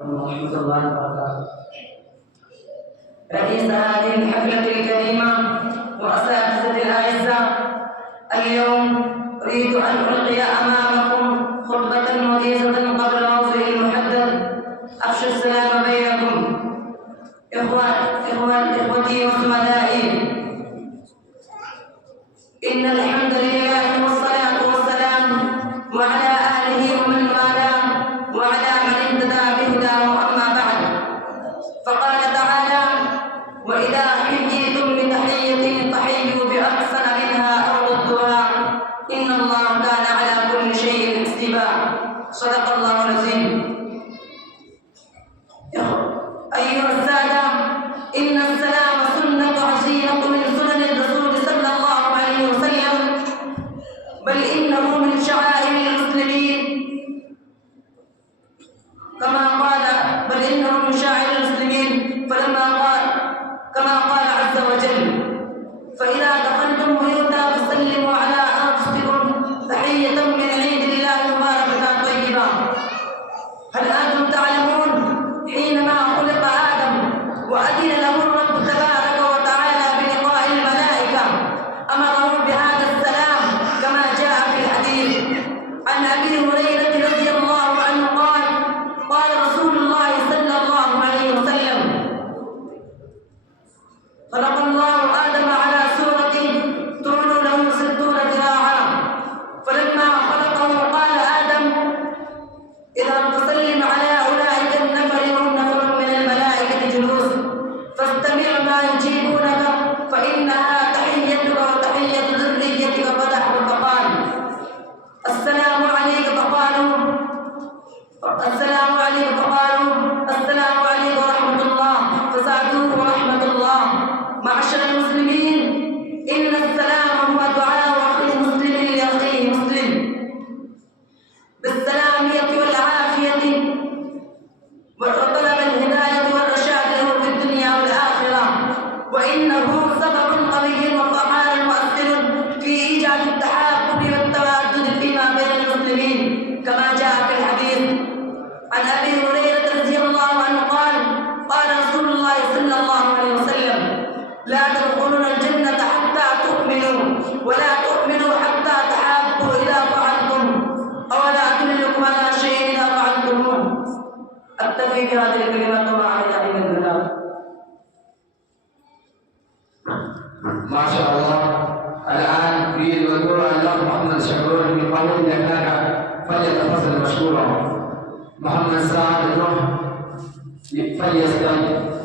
ورحمة الله وبركاته. رئيس هذه الحفلة الكريمة وأساتذة الأعزاء، اليوم أريد أن ألقي أمامكم خطبة وجيزة قبل موضوع المحدد. أفشوا السلام بينكم. إخوتي وزملائي، إن الحمد لله والصلاة والسلام وعلى آله ومن والاه وعلى من اهتدى بهداه، أما بعد، فقال تعالى: وإذا حييتم بتحية فحيوا بأحسن منها أو ردوها إن الله كان على كل شيء حسيبا. صدق الله العظيم. أيها السادة، إن السلام سنة عظيمة من سنن الرسول صلى الله عليه وسلم، بل إنه من شعائر المسلمين، بل إنه من شعائر المسلمين، كما قال عز وجل: فإذا دخلتم بيوتا فسلموا على أنفسكم تحية من عند الله مباركة طيبة. هل أنتم تعلمون حينما خلق آدم وأذن له الرب تبارك وتعالى بلقاء الملائكة أمره بهذا السلام كما جاء في الحديث عن أبي هريرة رضي الله عنه قال: قال رسول الله صلى الله عليه وسلم: خلق الله آدم على صورته طول له 60 ذراعا، فلما خلقه قال آدم: إذا تسلم على أولئك النفر هم نفر من الملائكة جلوس، فاستمع ما يجيبونك فإنها تحيتك وتحية ذريتك. فتحوا فقال: السلام عليك، فقالوا: السلام عليك، فقالوا: السلام عليك ورحمة الله، فزادوه ورحمة الله. معشر المسلمين، إن السلام هو دعاء أخي المسلم لأخيه مسلم بالسلامية والعافية وطلب الهداية والرشاد له في الدنيا والآخرة، وإنه سبب قوي وفعال مؤثر في إيجاد التحابب والتوادد فيما بين المسلمين، كما جاء في الحديث عن أبي هريرة رضي الله عنه قال: قال رسول الله صلى الله عليه وسلم: لا تدخلون الجنة حتى تؤمنوا، ولا تؤمنوا حتى تحابوا إذا فعلتم، أولا أدلكم على شيء إذا فعلتموه. أكتفي بهذه الكلمات وما علينا من الكلام. ما شاء الله. الآن في الدكتور الأخ محمد شكور من قبول لك فليتفضل مشكورا. محمد سعد الروح فليستمع.